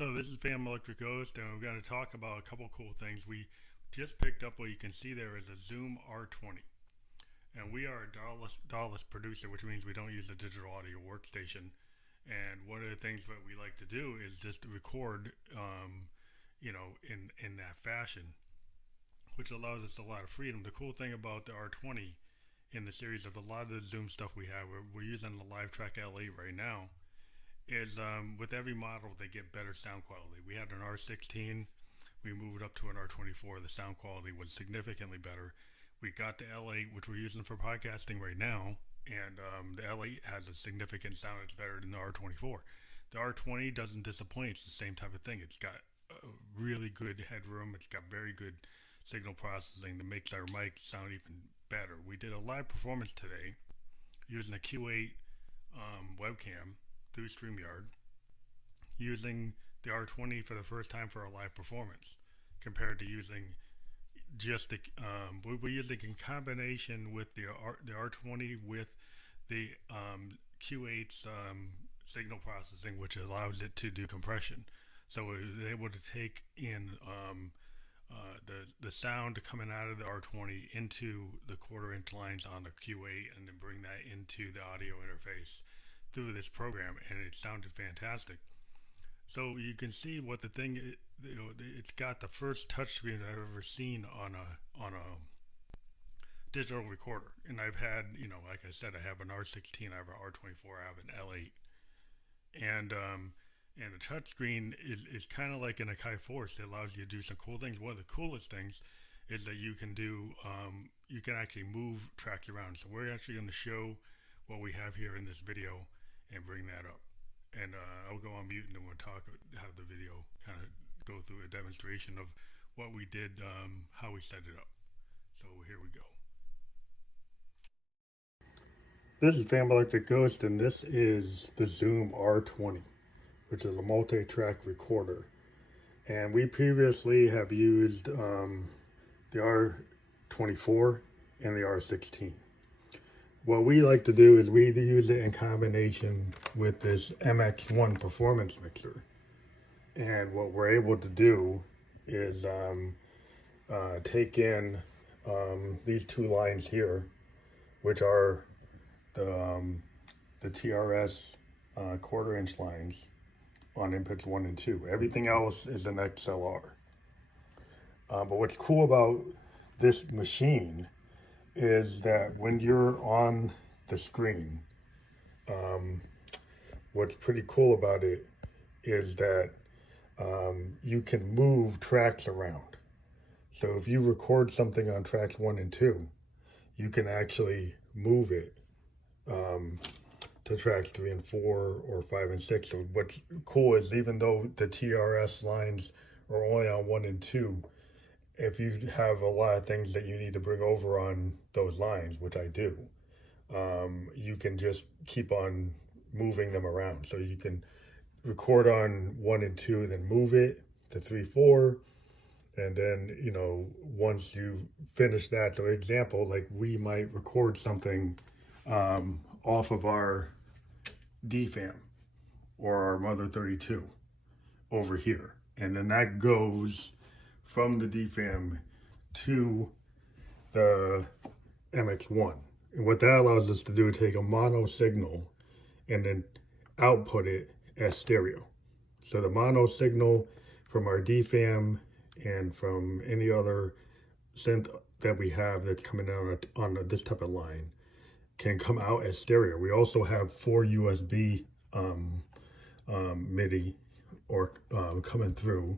So this is Phantom Electric Ghost, and we're going to talk about a couple cool things. We just picked up what you can see there is a Zoom R20, and we are a Dawless producer, which means we don't use a digital audio workstation. And one of the things that we like to do is just record, in that fashion, which allows us a lot of freedom. The cool thing about the R20 in the series of a lot of the Zoom stuff we have, we're using the Live Track L8 right now, is with every model they get better sound quality. We had an R16, we moved up to an R24. The sound quality was significantly better. We got the L8, which we're using for podcasting right now, and the L8 has a significant sound that's better than the R24. The R20 doesn't disappoint. It's the same type of thing. It's got a really good headroom. It's got very good signal processing that makes our mic sound even better. We did a live performance today using a Q8 webcam through StreamYard, using the R20 for the first time for a live performance, compared to using just the we're using in combination with the R20 with the Q8's signal processing, which allows it to do compression. So we're able to take in the sound coming out of the R20 into the quarter-inch lines on the Q8, and then bring that into the audio interface through this program, and it sounded fantastic. So you can see what the thing is, it's got the first touchscreen I've ever seen on a digital recorder. And I've had, like I said, I have an R16, I have an R24, I have an L8, and the touchscreen is kind of like in a Kai Force. It allows you to do some cool things. One of the coolest things is that you can do, you can actually move tracks around. So we're actually going to show what we have here in this video and bring that up. And I'll go on mute, and then we'll have the video kind of go through a demonstration of what we did, how we set it up. So here we go. This is Phantom Electric Ghost, and this is the Zoom R20, which is a multi-track recorder. And we previously have used the R24 and the R16. What we like to do is we use it in combination with this MX1 performance mixer. And what we're able to do is take in these two lines here, which are the TRS quarter-inch lines on inputs 1 and 2. Everything else is an XLR. But what's cool about this machine is that when you're on the screen, what's pretty cool about it is that you can move tracks around. So if you record something on tracks 1 and 2, you can actually move it to tracks 3 and 4 or 5 and 6. So what's cool is, even though the TRS lines are only on 1 and 2, if you have a lot of things that you need to bring over on those lines, which I do, you can just keep on moving them around. So you can record on 1 and 2, then move it to 3, 4, and then, once you finish that, so example, like we might record something off of our DFAM or our Mother 32 over here, and then that goes from the DFAM to the MX1. And what that allows us to do is take a mono signal and then output it as stereo. So the mono signal from our DFAM and from any other synth that we have that's coming out on this type of line can come out as stereo. We also have 4 USB MIDI or coming through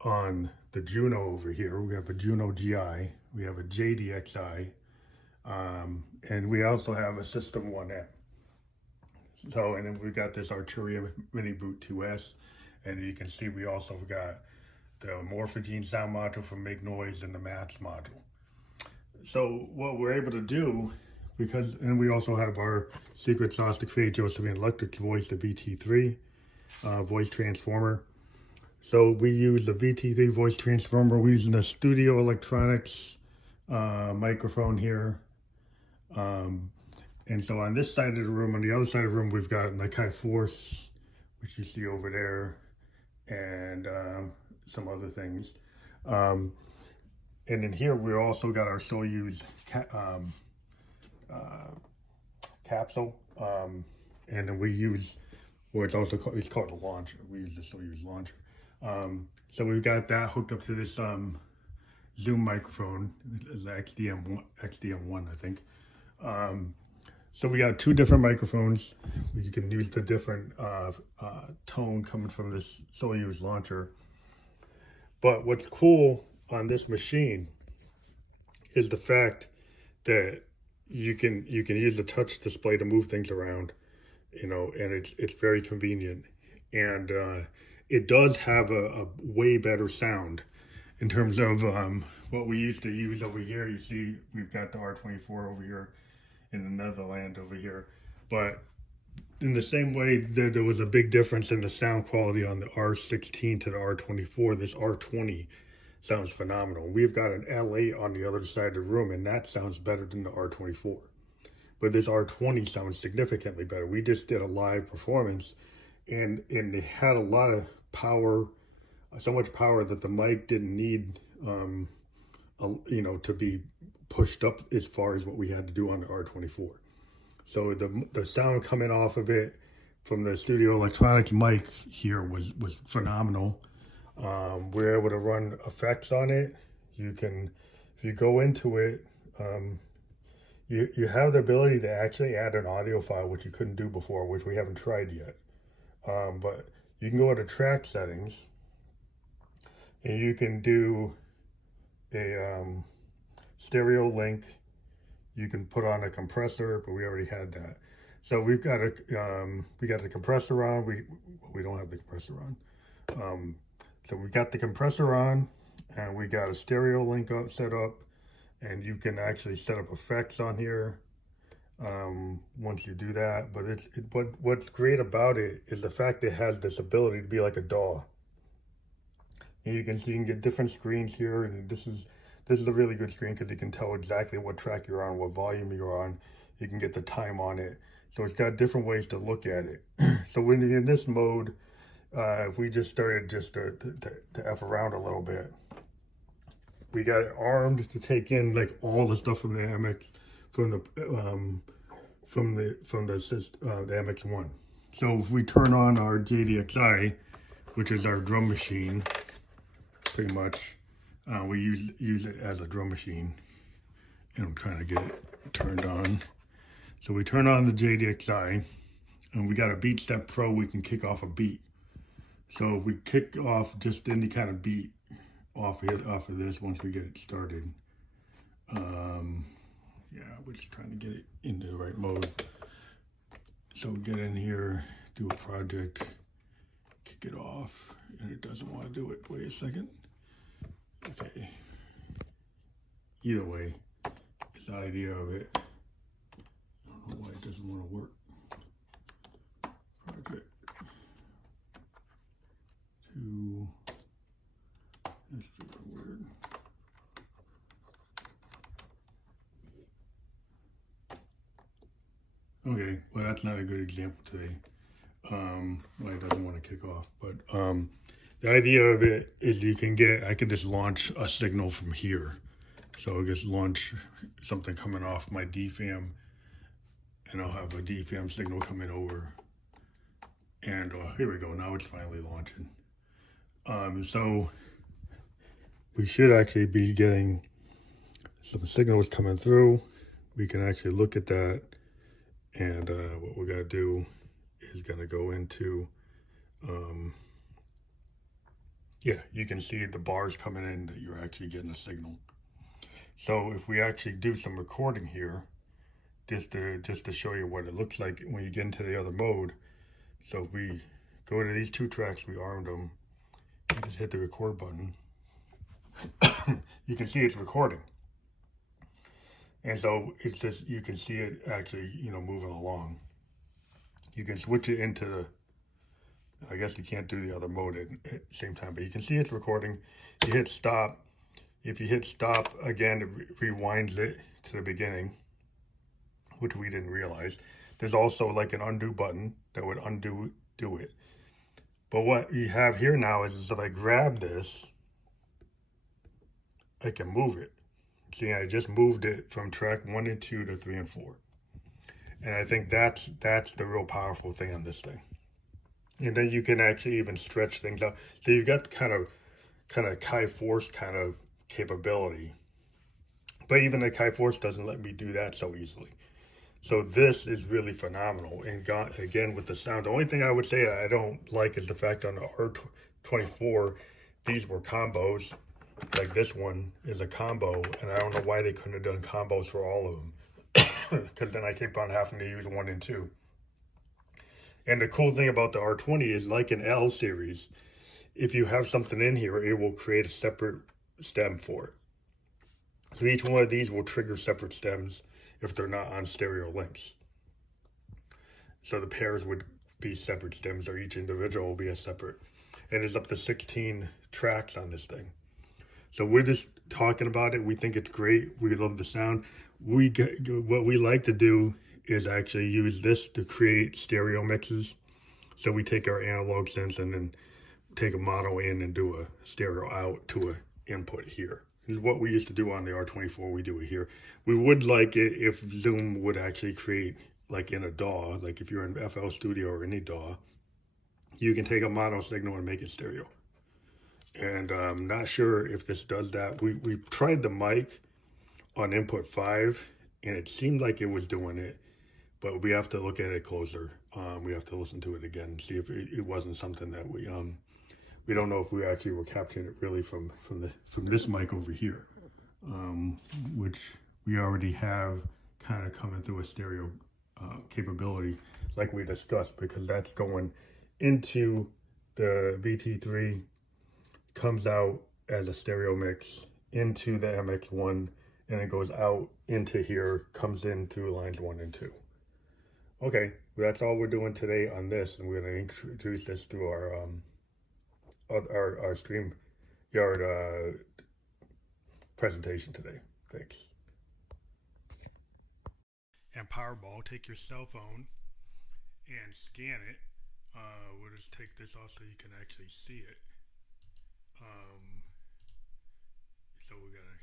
on the Juno over here. We have a Juno GI, we have a JDXI, and we also have a System 1M. So, and then we got this Arturia Mini Boot 2S, and you can see we also got the Morphogene sound module from Make Noise and the Mats module. So what we're able to do, and we also have our secret sauce to create Josephine Electric's voice, the VT3 voice transformer. So we use the VT3 voice transformer. We're using the Studio Electronics microphone here. And so on this side of the room, on the other side of the room, we've got the Kai Force, which you see over there. and some other things. Um, and in here, we also got our So.Use uh, capsule, and then we use, or it's also called, it's called a launcher. We use the So.Use launcher. So we've got that hooked up to this Zoom microphone, the XDM1, I think. So we got two different microphones. You can use the different tone coming from this So.Use launcher. But what's cool on this machine is the fact that you can use the touch display to move things around, you know, and it's very convenient. And it does have a way better sound in terms of what we used to use over here. You see, we've got the R24 over here in the Netherlands over here. But in the same way that there was a big difference in the sound quality on the R16 to the R24, this R20 sounds phenomenal. We've got an L8 on the other side of the room, and that sounds better than the R24. But this R20 sounds significantly better. We just did a live performance, and it had a lot of power, so much power that the mic didn't need, you know, to be pushed up as far as what we had to do on the R24. So the sound coming off of it from the Studio Electronics mic here was phenomenal. We're able to run effects on it. You can, if you go into it, you have the ability to actually add an audio file, which you couldn't do before, which we haven't tried yet. But you can go to track settings, and you can do a stereo link. You can put on a compressor, but we already had that. So we've got we got the compressor on. We don't have the compressor on. So we got the compressor on, and we got a stereo link set up, and you can actually set up effects on here once you do that. But what's great about it is the fact that it has this ability to be like a DAW. And you can get different screens here, and this is a really good screen because you can tell exactly what track you're on, what volume you're on. You can get the time on it. So it's got different ways to look at it. So when you're in this mode, if we just started just to F around a little bit, we got it armed to take in like all the stuff from the MX, from the MX1. So if we turn on our JDXI, which is our drum machine, pretty much, we use it as a drum machine, and I'm trying to get it turned on. So we turn on the JDXI, and we got a Beat Step Pro. We can kick off a beat. So if we kick off just any kind of beat off of this once we get it started. Yeah, we're just trying to get it into the right mode. So we get in here, do a project, kick it off, and it doesn't want to do it. Wait a second. Okay. Either way, it's the idea of it. I don't know why it doesn't want to work. Project. That's super weird. Okay, well that's not a good example today. Why it doesn't want to kick off, but the idea of it is I can just launch a signal from here. So I'll just launch something coming off my DFAM, and I'll have a DFAM signal coming over. And here we go, now it's finally launching. So we should actually be getting some signals coming through. We can actually look at that, and what we're gonna do is gonna go into, yeah, you can see the bars coming in that you're actually getting a signal. So if we actually do some recording here, just to show you what it looks like when you get into the other mode. So if we go to these two tracks, we armed them, and just hit the record button. You can see it's recording. And so it's just, you can see it actually, you know, moving along. You can switch it into the, I guess you can't do the other mode at the same time, but you can see it's recording. You hit stop. If you hit stop again, it rewinds it to the beginning, which we didn't realize. There's also like an undo button that would do it. But what you have here now is if I grab this, I can move it. See, I just moved it from track 1 and 2 to 3 and 4. And I think that's the real powerful thing on this thing. And then you can actually even stretch things out. So you've got kind of Chi Force kind of capability. But even the Chi Force doesn't let me do that so easily. So this is really phenomenal. And again, with the sound, the only thing I would say I don't like is the fact on the R24, these were combos. Like this one is a combo, and I don't know why they couldn't have done combos for all of them. Because then I keep on having to use 1 and 2. And the cool thing about the R20 is, like an L series, if you have something in here, it will create a separate stem for it. So each one of these will trigger separate stems if they're not on stereo links. So the pairs would be separate stems, or each individual will be a separate. And there's up to 16 tracks on this thing. So we're just talking about it. We think it's great. We love the sound. What we like to do is actually use this to create stereo mixes. So we take our analog sense and then take a mono in and do a stereo out to an input here. This is what we used to do on the R24, we do it here. We would like it if Zoom would actually create, like in a DAW, like if you're in FL Studio or any DAW, you can take a mono signal and make it stereo. And I'm not sure if this does that. We tried the mic on input 5, and it seemed like it was doing it, but we have to look at it closer. We have to listen to it again and see if it wasn't something that we don't know if we actually were capturing it really from this mic over here, which we already have kind of coming through a stereo capability like we discussed, because that's going into the VT3, comes out as a stereo mix into the MX1, and it goes out into here, comes in through lines 1 and 2. Okay, that's all we're doing today on this, and we're going to introduce this through our StreamYard presentation today. Thanks. And Powerball, take your cell phone and scan it. We'll just take this off so you can actually see it. So we gotta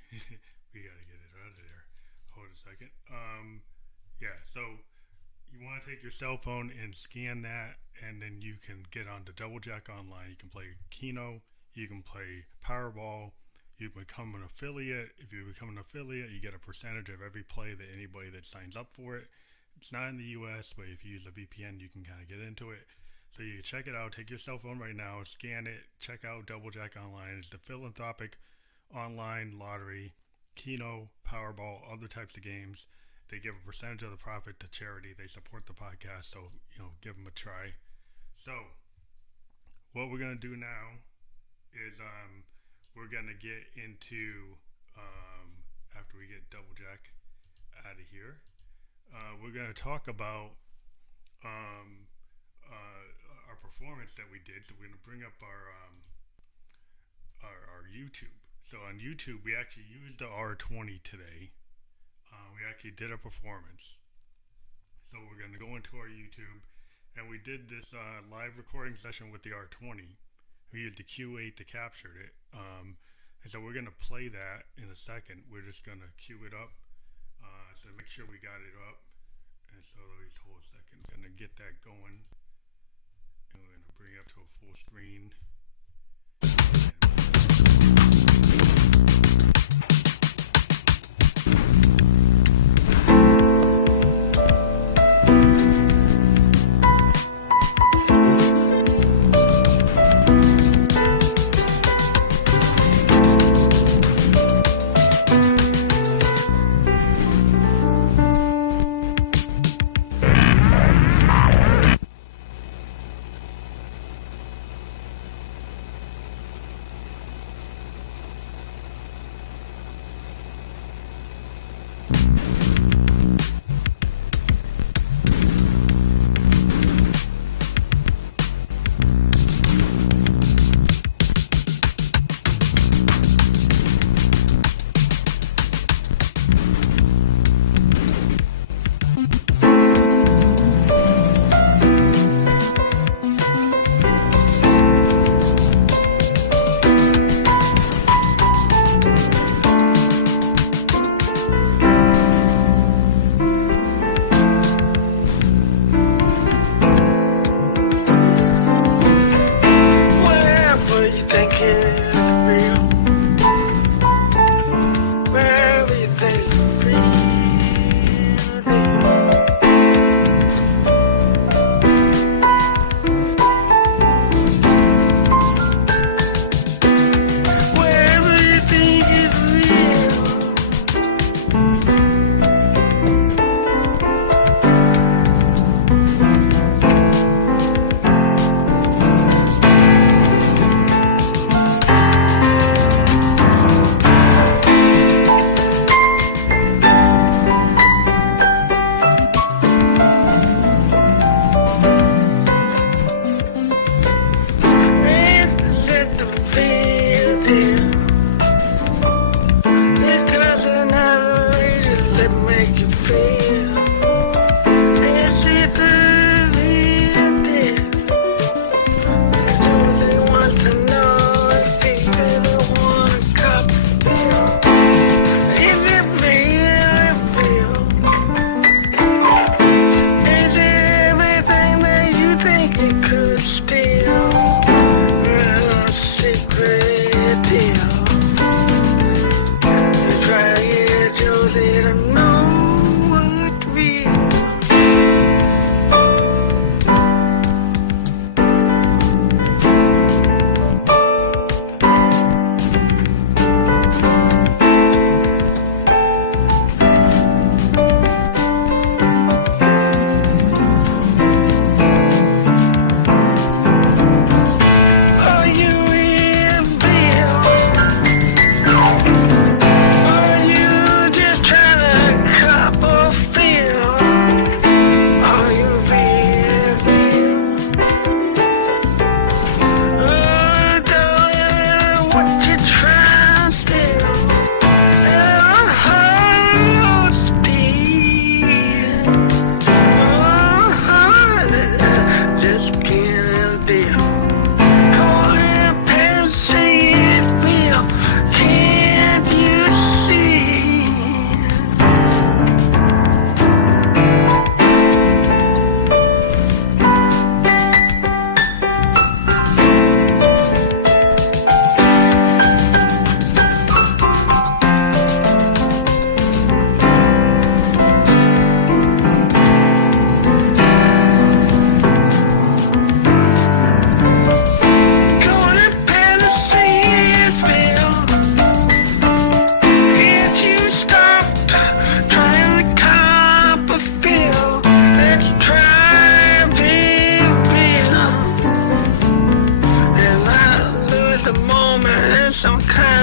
get it out of there. Hold a second. Yeah, so you want to take your cell phone and scan that, and then you can get on the Double Jack Online. You can play Keno, you can play Powerball, you become an affiliate. If you become an affiliate, you get a percentage of every play that anybody that signs up for it. It's not in the US, but if you use a VPN, you can kind of get into it. So you can check it out. Take your cell phone right now, scan it, check out Double Jack Online. It's the Philanthropic online lottery, Keno, Powerball, other types of games. They give a percentage of the profit to charity. They support the podcast, so give them a try. So what we're gonna do now is we're gonna get into after we get Double Jack out of here, we're gonna talk about our performance that we did. So we're gonna bring up our YouTube. So on YouTube, we actually used the R20 today. We actually did a performance. So we're going to go into our YouTube, and we did this live recording session with the R20. We used the Q8 to capture it. And so we're going to play that in a second. We're just going to cue it up. So make sure we got it up. And so let's hold a second. We're going to get that going. And we're going to bring it up to a full screen.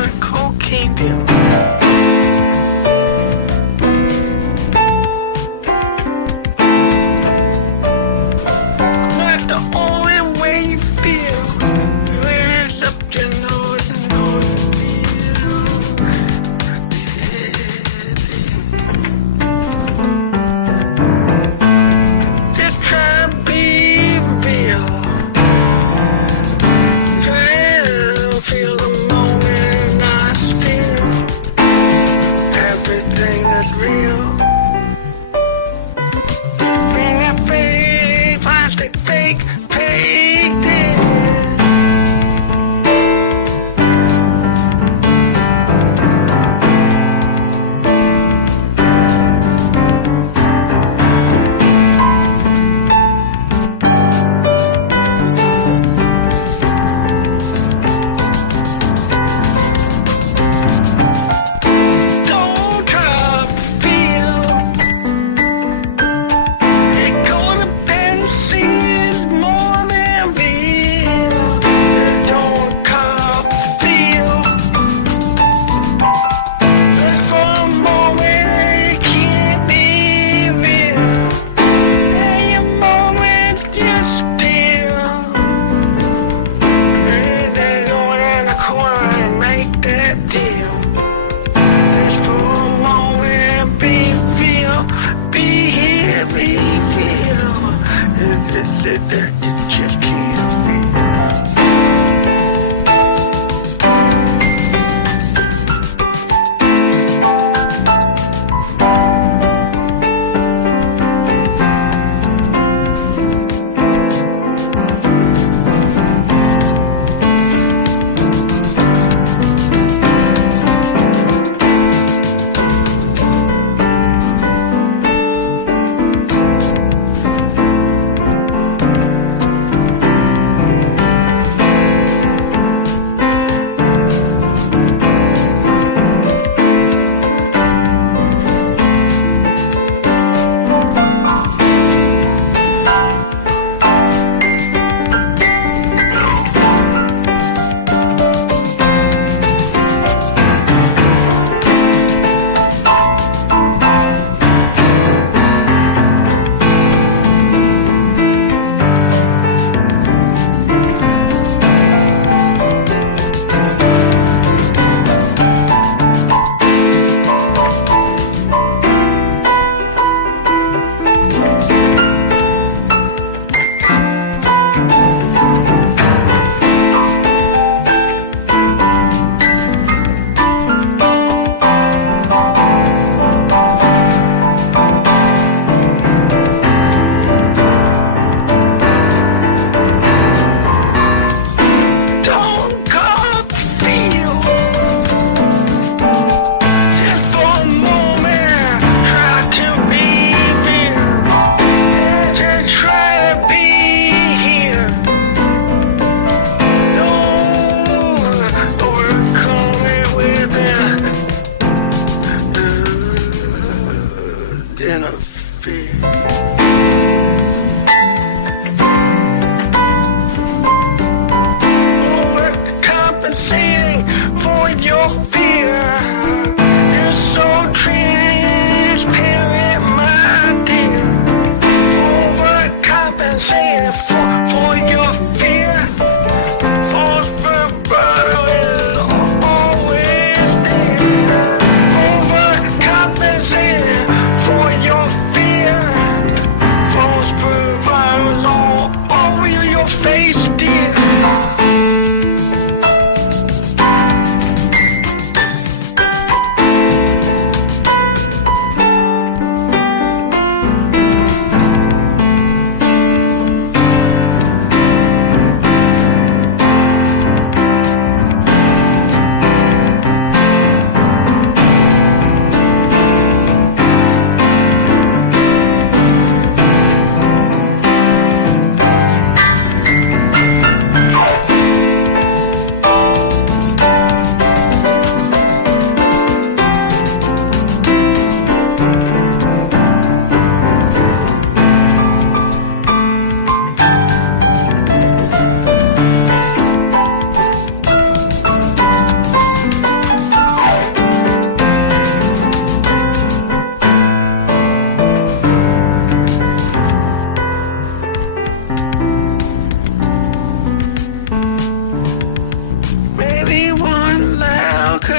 my cocaine deal. That's the only way you feel. Raise up your nose and nose and feel. Just try to be real. Try to feel the moment I feel.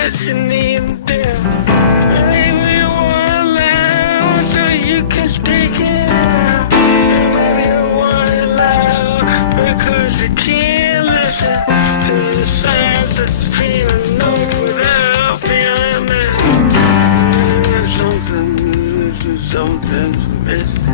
that you need there. Leave me one loud so you can speak it out. Leave me one loud because you can't listen to the signs that's being known without feeling it. Something's missing.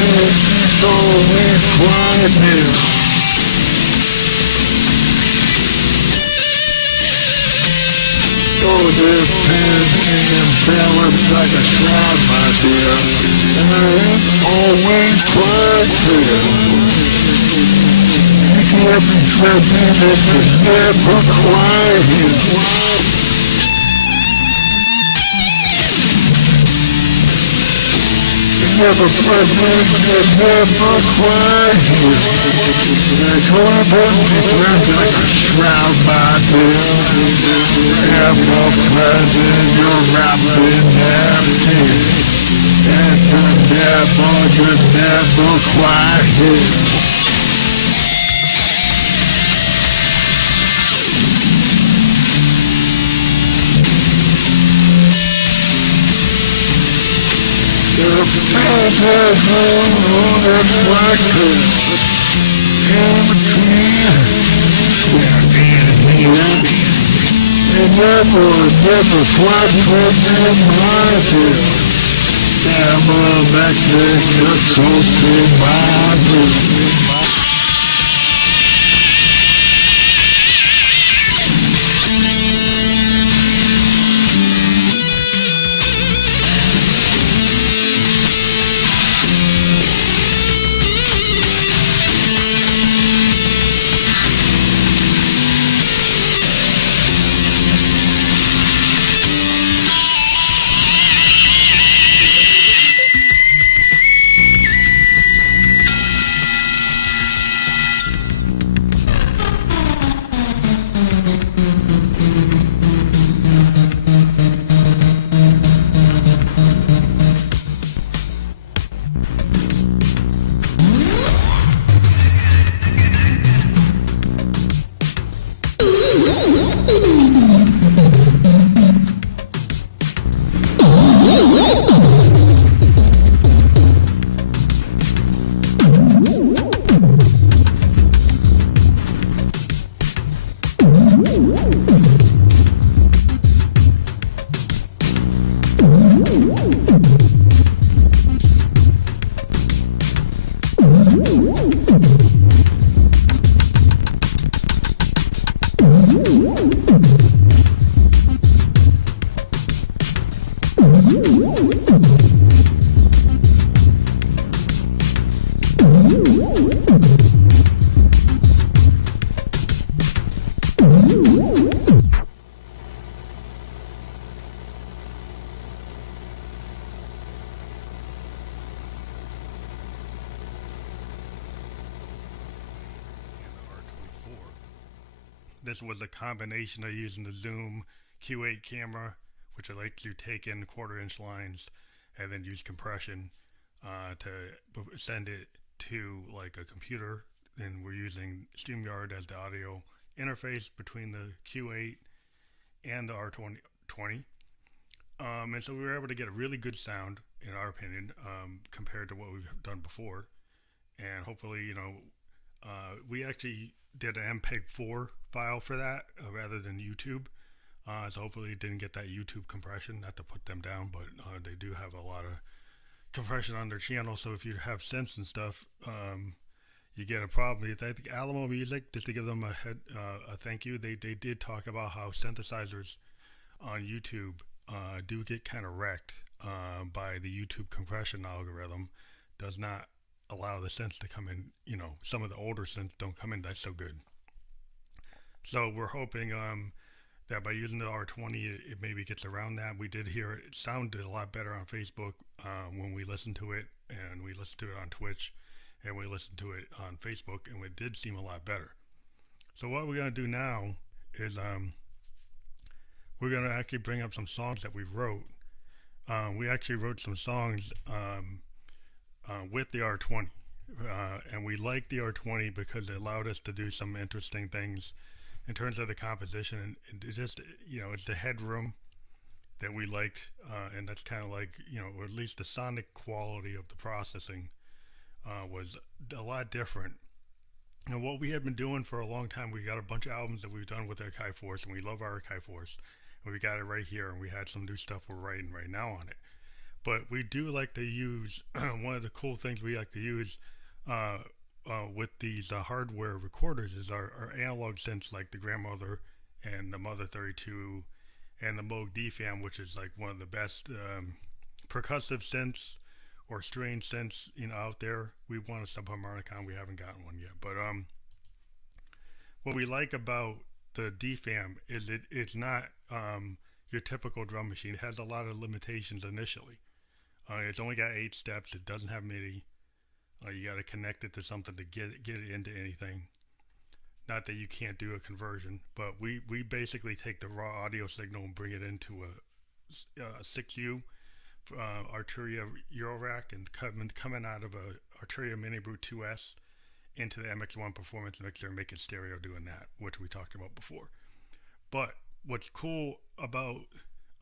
Codependency. always quiet. Codependency and balance like a shroud, my dear. And always quiet. You can't be trusted if you're never quiet. Never present, never quiet. Codependency sounds like a shroud, my dear. Never present, you're wrapped in empty. And you're never quiet. The fantasy on the practice in between here and never quite from your mind. Never back to your social mind. This was a combination of using the Zoom Q8 camera, which I like to take in quarter-inch lines, and then use compression to send it to like a computer. And we're using StreamYard as the audio interface between the Q8 and the R20. And so we were able to get a really good sound, in our opinion, compared to what we've done before. And hopefully, we actually did an MPEG-4 file for that rather than YouTube. So hopefully it didn't get that YouTube compression, not to put them down, but they do have a lot of compression on their channel. So if you have synths and stuff, you get a problem. I think Alamo Music, just to give them a thank you, they did talk about how synthesizers on YouTube do get kind of wrecked by the YouTube compression algorithm. Does not allow the synths to come in. Some of the older synths don't come in that so good. So we're hoping that by using the R20 it maybe gets around that. We did hear it sounded a lot better on Facebook when we listened to it, and we listened to it on Twitch, and we listened to it on Facebook, and it did seem a lot better. So what we're going to do now is we're going to actually bring up some songs that we wrote. We actually wrote some songs with the R20, and we liked the R20 because it allowed us to do some interesting things in terms of the composition, and it's just, it's the headroom that we liked, and that's kind of like, or at least the sonic quality of the processing was a lot different. And what we had been doing for a long time, we got a bunch of albums that we've done with Archive Force, and we love our Archive Force, and we got it right here, and we had some new stuff we're writing right now on it. But we do like to use, one of the cool things we like to use uh, with these hardware recorders is our analog synths like the grandmother and the mother 32 and the Moog DFAM, which is like one of the best percussive synths or string synths out there. We want a subharmonicon, we haven't gotten one yet, but what we like about the DFAM is it's not your typical drum machine. It has a lot of limitations initially. It's only got 8 steps. It doesn't have MIDI. You got to connect it to something to get it into anything. Not that you can't do a conversion, but we basically take the raw audio signal and bring it into a 6U Arturia Eurorack and coming out of a Arturia Mini Brute 2S into the MX1 Performance Mixer and make it stereo doing that, which we talked about before. But what's cool about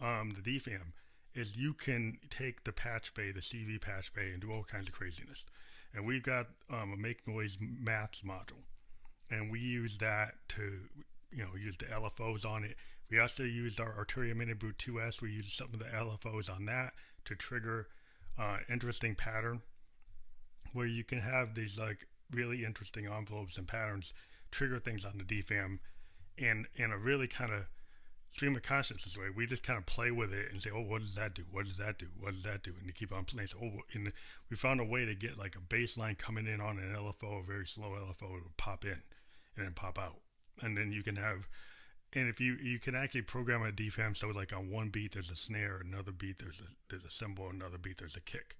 the DFAM is you can take the patch bay, the CV patch bay, and do all kinds of craziness. And we've got a Make Noise Maths module, and we use that to, use the LFOs on it. We also used our Arturia Mini Brute 2S. We used some of the LFOs on that to trigger interesting pattern, where you can have these like really interesting envelopes and patterns trigger things on the DFAM in a really kind of stream of consciousness way. We just kind of play with it and say, oh, what does that do? What does that do? What does that do? And you keep on playing. So, and we found a way to get like a bass line coming in on an LFO, a very slow LFO, it would pop in and then pop out. And then you can have, and if you can actually program a DFAM so like on one beat there's a snare, another beat there's a cymbal, another beat there's a kick.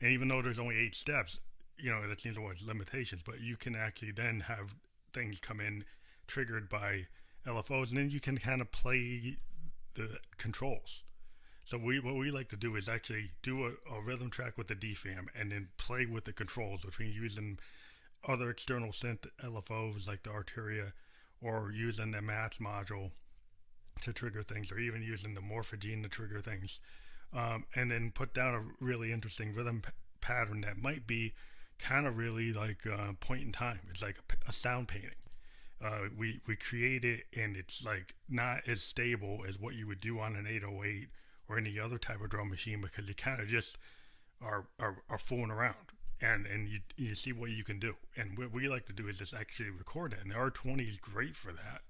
And even though there's only 8 steps, that seems to have limitations, but you can actually then have things come in triggered by LFOs, and then you can kind of play the controls. So what we like to do is actually do a rhythm track with the DFAM and then play with the controls between using other external synth LFOs like the Arturia, or using the Maths module to trigger things, or even using the Morphogene to trigger things, and then put down a really interesting rhythm pattern that might be kind of really like point in time. It's like a sound painting. We create it, and it's like not as stable as what you would do on an 808 or any other type of drum machine, because you kind of just are fooling around and you see what you can do. And what we like to do is just actually record that, and the R20 is great for that,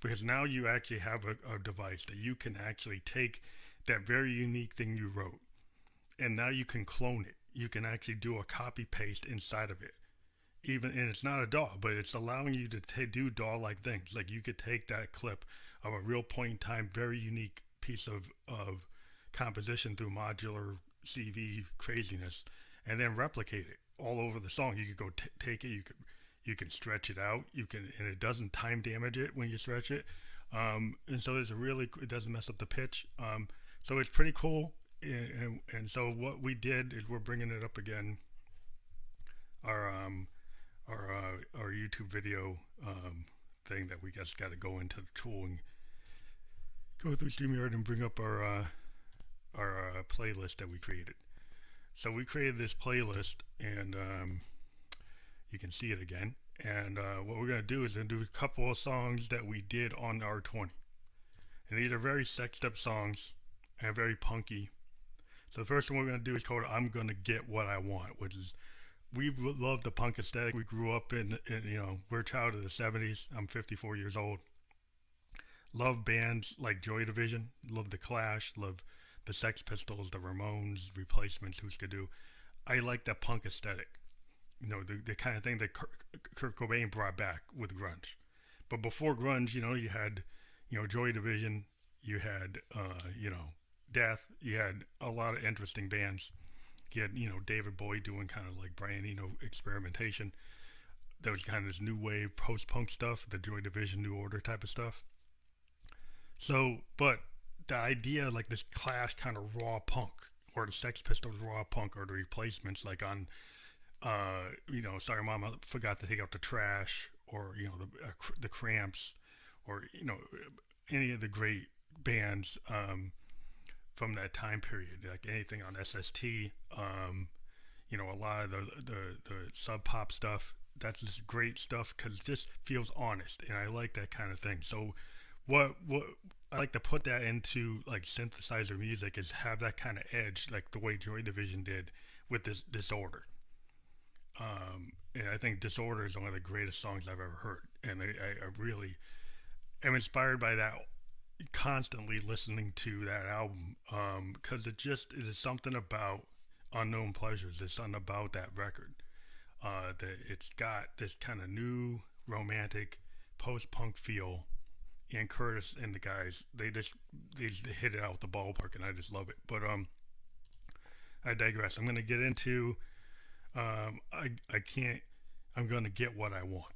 because now you actually have a device that you can actually take that very unique thing you wrote, and now you can clone it. You can actually do a copy paste inside of it. And it's not a DAW, but it's allowing you to do DAW-like things. Like you could take that clip of a real point in time, very unique piece of composition through modular CV craziness, and then replicate it all over the song. You could go take it, you can stretch it out, and it doesn't time damage it when you stretch it. And so it doesn't mess up the pitch. So it's pretty cool. And so what we did is we're bringing it up again. Our YouTube video thing that we just got to go into the tool and go through StreamYard and bring up our playlist that we created. So we created this playlist, and you can see it again. And what we're going to do is do a couple of songs that we did on the R20. And these are very sexed up songs and very punky. So the first one we're going to do is called I'm Gonna Get What I Want, which is, we love the punk aesthetic. We grew up in we're a child of the 70s. I'm 54 years old. Love bands like Joy Division, love the Clash, love the Sex Pistols, the Ramones, Replacements, S.U.C.K. I like that punk aesthetic. The kind of thing that Kurt Cobain brought back with grunge. But before grunge, you had, Joy Division, you had, Death, you had a lot of interesting bands. You had, David Bowie doing kind of like Brian Eno experimentation. There was kind of this new wave post-punk stuff, the Joy Division, New Order type of stuff. So, but the idea, like this Clash kind of raw punk, or the Sex Pistols raw punk, or the Replacements, like on, Sorry Mama Forgot to Take Out the Trash, or, the Cramps, or, any of the great bands, from that time period, like anything on SST, a lot of the sub pop stuff. That's just great stuff because it just feels honest, and I like that kind of thing. So, what I like to put that into like synthesizer music is have that kind of edge, like the way Joy Division did with this Disorder. And I think Disorder is one of the greatest songs I've ever heard. And I really am inspired by that, constantly listening to that album, because it just is something about Unknown Pleasures. There's something about that record. That it's got this kind of new romantic post-punk feel. And Curtis and the guys, they hit it out the ballpark, and I just love it. But I digress. I'm going to get into I can't. I'm going to get what I want,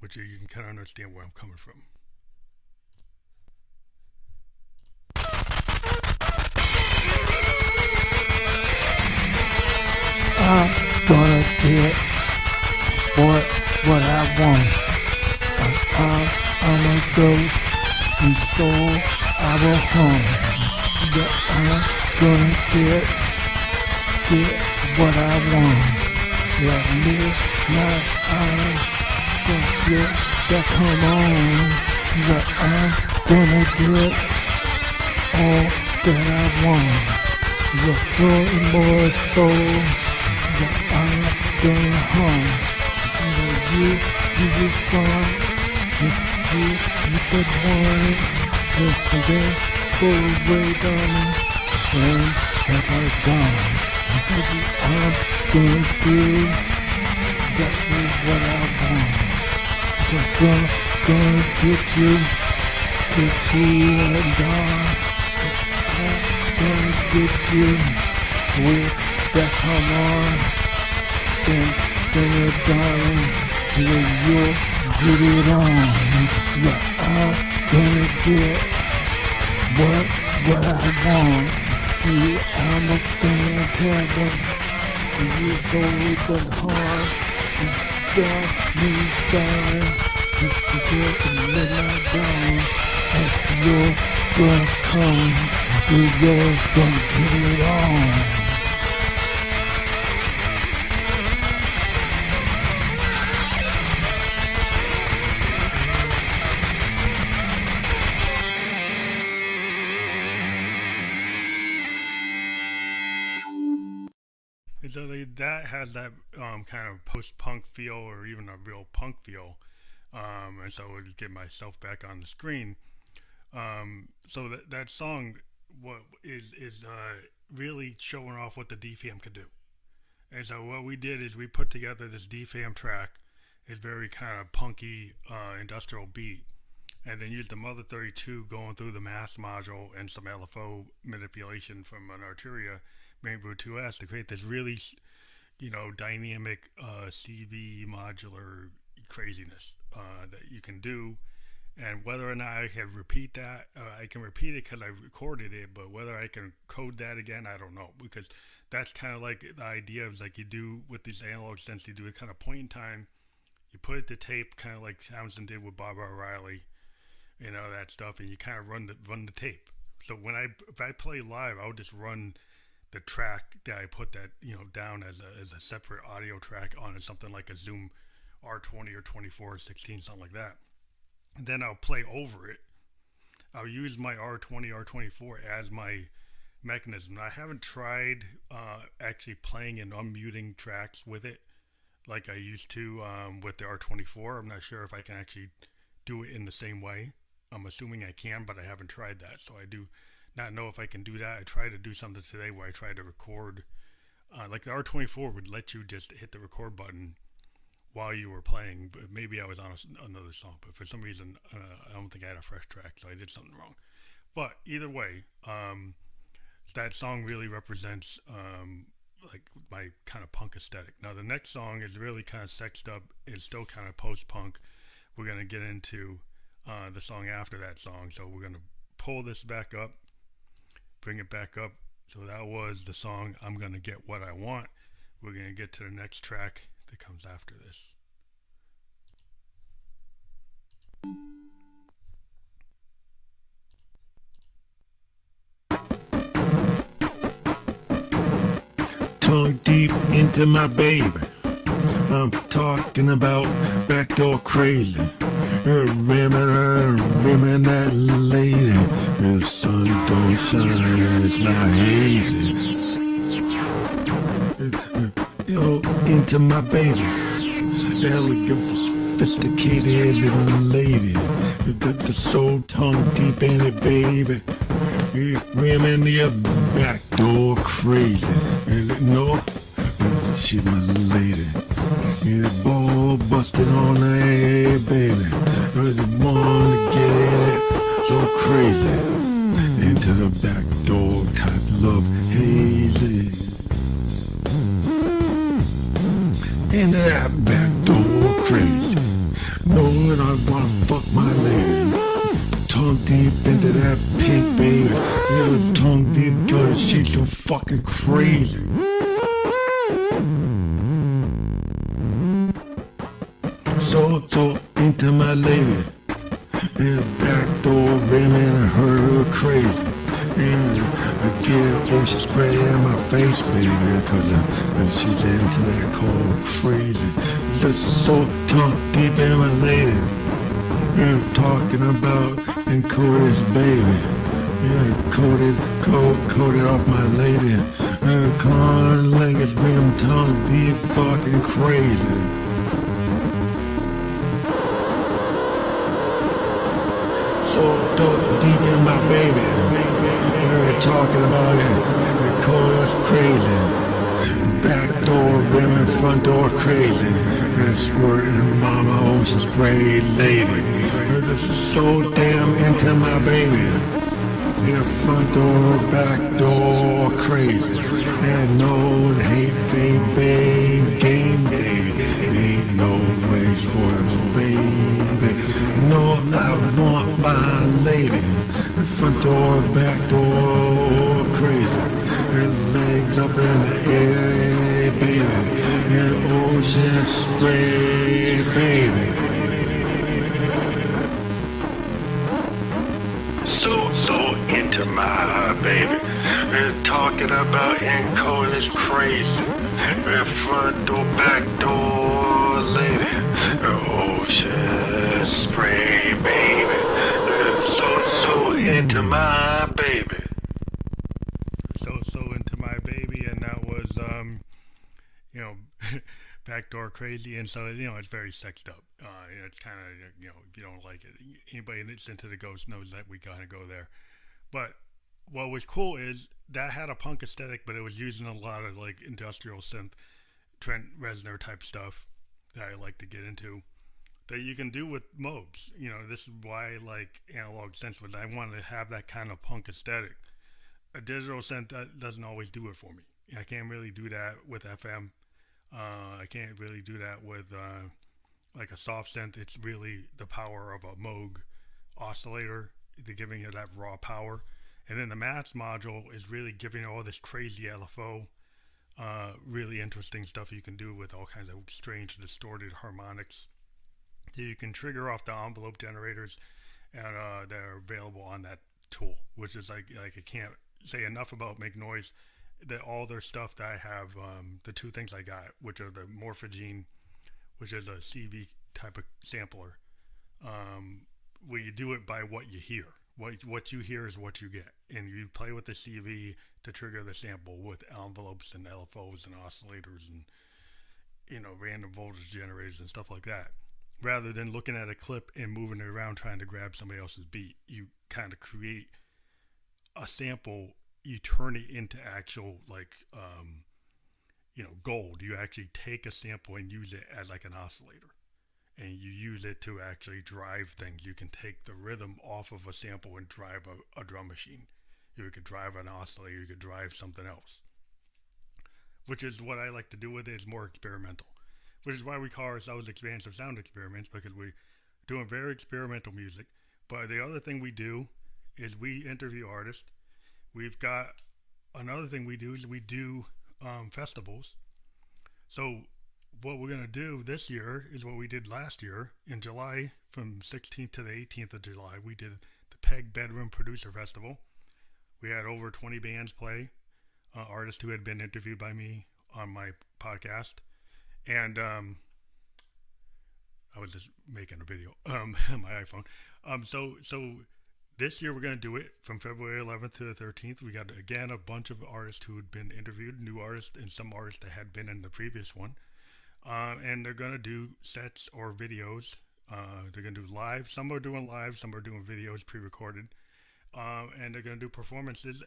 which you can kind of understand where I'm coming from. I'm gonna get what I want. I'm a ghost, and so I will haunt. I'm gonna get what I want. Yeah, midnight, I'm gonna get that. Come on, yeah, I'm gonna get all that I want. More and more soul, yeah, I'm gonna haunt. You fun. You said one, and then pull away, darling, and that's all gone. I'm gonna do exactly what I want. I'm gonna get you at dawn. I'm gonna get you with that come on. Then darling, then you'll get it on. Yeah, I'm gonna get what I want. Yeah, I'm a phantasm. It's always been hard. Got me darling until the midnight dawn. You're gonna come. You're gonna get it on. So that has that kind of post-punk feel, or even a real punk feel, and so I would get myself back on the screen. So that song is really showing off what the DFAM could do. And so what we did is we put together this DFAM track. It's very kind of punky industrial beat, and then used the Mother 32 going through the mass module and some LFO manipulation from an Arturia Rainbow 2S to create this really, dynamic CV modular craziness that you can do. And whether or not I can repeat that, I can repeat it because I recorded it, but whether I can code that again, I don't know, because that's kind of like the idea of like you do with these analog synths, you do a kind of point in time, you put it to tape, kind of like Townsend did with Barbara O'Reilly, that stuff, and you kind of run the tape. So if I play live, I'll just run the track that I put that down as a separate audio track on something like a Zoom R20 or 24 or 16, something like that. And then I'll play over it. I'll use my R20, R24 as my mechanism. I haven't tried actually playing and unmuting tracks with it like I used to with the R24. I'm not sure if I can actually do it in the same way. I'm assuming I can, but I haven't tried that. So I do not know if I can do that. I tried to do something today where I tried to record, like the R24 would let you just hit the record button while you were playing, but maybe I was on another song, but for some reason, I don't think I had a fresh track, so I did something wrong. But either way, that song really represents like my kind of punk aesthetic. Now the next song is really kind of sexed up. It's still kind of post-punk. We're going to get into the song after that song, so we're going to pull this back up, bring it back up. So that was the song I'm Gonna Get What I Want. We're going to get to the next track that comes after this. Tongue deep into my baby, I'm talking about backdoor crazy. Rimming that lady, the sun don't shine, it's not hazy. into my baby. Elegant, sophisticated lady. The soul tongue deep in it, baby. Women, your back door crazy. No, she's my lady. Yeah, ball busted on the head, baby. Really wanna get in it so crazy. Into the back door type love hazy. Into that back door crazy. Knowing I wanna fuck my lady. Tongue deep into that pink, baby. Yeah, tongue deep to it, she's so fucking crazy. So into my lady. And the back door ramming her crazy. And I get ocean spray in my face, baby, cause she's into that cold crazy. Just so tongue deep in my lady. And talking about encoded, baby. Yeah, coated off my lady. Con-legged rim tongue deep fucking crazy. So deep in my baby. We're talking about it. They call us crazy. Back door women, front door crazy. And squirting mama ocean spray lady. They're so damn into my baby. Yeah, front door, back door crazy. And no hate, fame, babe, game, baby. Ain't no ways for us, baby. No, I want my lady. Front door, back door, crazy. Her legs up in the air, baby. And ocean spray, baby. So into my baby. We're talking about encode is crazy. Front door, back door, lady. Ocean spray, baby. So into my baby. So into my baby, and that was backdoor crazy, and so it's very sexed up. It's kind of you don't like it. Anybody that's into the ghost knows that we kind of go there. But what was cool is that had a punk aesthetic, but it was using a lot of like industrial synth, Trent Reznor type stuff that I like to get into. That you can do with Moogs. This is why I like analog synths, but I want to have that kind of punk aesthetic. A digital synth that doesn't always do it for me. I can't really do that with FM. I can't really do that with like a soft synth. It's really the power of a Moog oscillator, they're giving you that raw power. And then the Mats module is really giving you all this crazy LFO, really interesting stuff you can do with all kinds of strange distorted harmonics. So you can trigger off the envelope generators and that are available on that tool, which is like I can't say enough about Make Noise. That all their stuff that I have, the two things I got, which are the Morphogene, which is a CV type of sampler, where you do it by what you hear. What you hear is what you get, and you play with the CV to trigger the sample with envelopes and LFOs and oscillators and random voltage generators and stuff like that. Rather than looking at a clip and moving it around trying to grab somebody else's beat, you kind of create a sample. You turn it into actual gold. You actually take a sample and use it as like an oscillator, and you use it to actually drive things. You can take the rhythm off of a sample and drive a drum machine. You could drive an oscillator. You could drive something else, which is what I like to do with it. It's more experimental, which is why we call ourselves Expansive Sound Experiments, because we're doing very experimental music. But the other thing we do is we interview artists. We've got another thing we do is we do festivals. So what we're going to do this year is what we did last year in July, from 16th to the 18th of July. We did the Peg Bedroom Producer Festival. We had over 20 bands play, artists who had been interviewed by me on my podcast. And I was just making a video on my iPhone. So This year we're going to do it from February 11th to the 13th. We got, again, a bunch of artists who had been interviewed, new artists, and some artists that had been in the previous one. And they're going to do sets or videos. They're going to do live. Some are doing live, some are doing videos pre-recorded. And they're going to do performances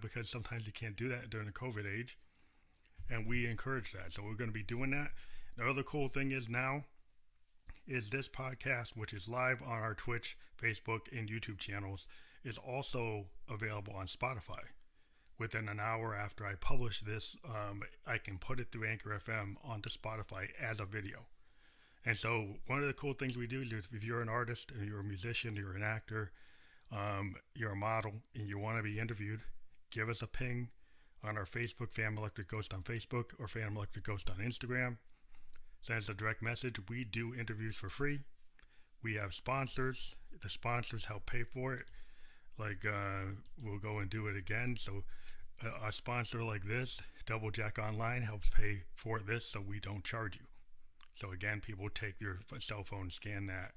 because sometimes you can't do that during the COVID age. And we encourage that. So we're going to be doing that. The other cool thing is now is this podcast, which is live on our Twitch, Facebook, and YouTube channels, is also available on Spotify. Within an hour after I publish this, I can put it through Anchor FM onto Spotify as a video. And so one of the cool things we do is if you're an artist and you're a musician, you're an actor, you're a model, and you want to be interviewed, give us a ping on our Facebook, Phantom Electric Ghost on Facebook, or Phantom Electric Ghost on Instagram. Send us a direct message. We do interviews for free. We have sponsors. The sponsors help pay for it. Like, we'll go and do it again. So a sponsor like this, Double Jack Online, helps pay for this so we don't charge you. So again, people take your cell phone, scan that,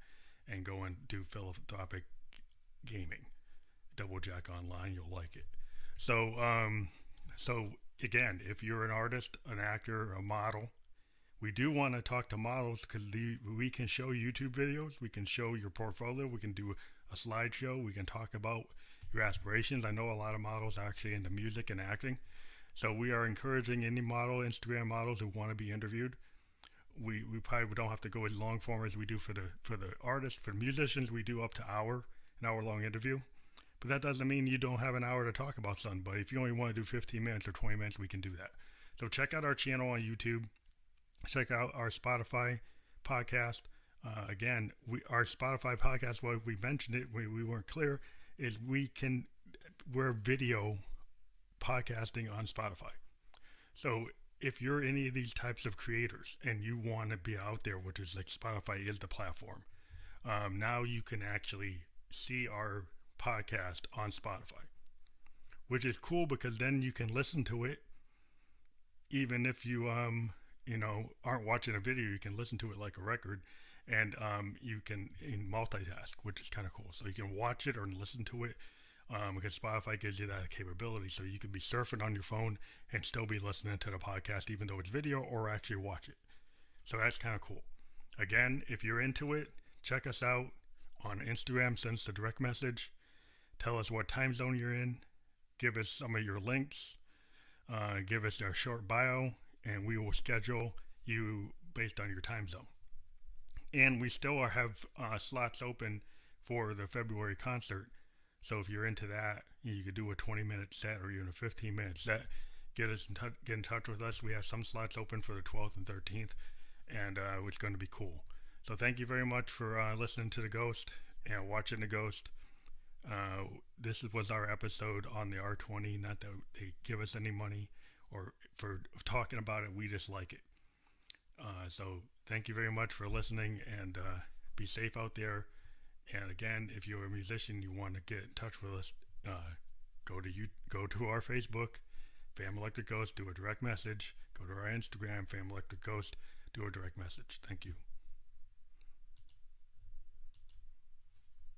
and go and do Philanthropic gaming. Double Jack Online, you'll like it. So, so again, if you're an artist, an actor, a model, we do want to talk to models because we can show YouTube videos, we can show your portfolio, we can do a slideshow, we can talk about your aspirations. I know a lot of models are actually into music and acting, so we are encouraging any model, Instagram models who want to be interviewed. We probably don't have to go as long form as we do for the artists. For musicians, we do up to an hour long interview. But that doesn't mean you don't have an hour to talk about something. But if you only want to do 15 minutes or 20 minutes, we can do that. So check out our channel on YouTube. Check out our Spotify podcast. Again, our Spotify podcast, well, we mentioned it, we weren't clear, is we're video podcasting on Spotify. So if you're any of these types of creators and you want to be out there, which is like Spotify is the platform, now you can actually see our podcast on Spotify, which is cool because then you can listen to it even if you aren't watching a video. You can listen to it like a record, and you can multitask, which is kind of cool. So you can watch it or listen to it because Spotify gives you that capability. So you could be surfing on your phone and still be listening to the podcast even though it's video, or actually watch it. So that's kind of cool. Again, if you're into it, check us out on Instagram. Send us a direct message. Tell us what time zone you're in. Give us some of your links. Give us a short bio, and we will schedule you based on your time zone. And we still have slots open for the February concert. So if you're into that, you could do a 20-minute set or even a 15-minute set. Get in touch with us. We have some slots open for the 12th and 13th, and it's going to be cool. So thank you very much for listening to The Ghost and watching The Ghost. This was our episode on the R20. Not that they give us any money or for talking about it. We just like it. So thank you very much for listening, and be safe out there. And again, if you're a musician, you want to get in touch with us, go to our Facebook, Phantom Electric Ghost, do a direct message. Go to our Instagram, Phantom Electric Ghost, do a direct message. Thank you.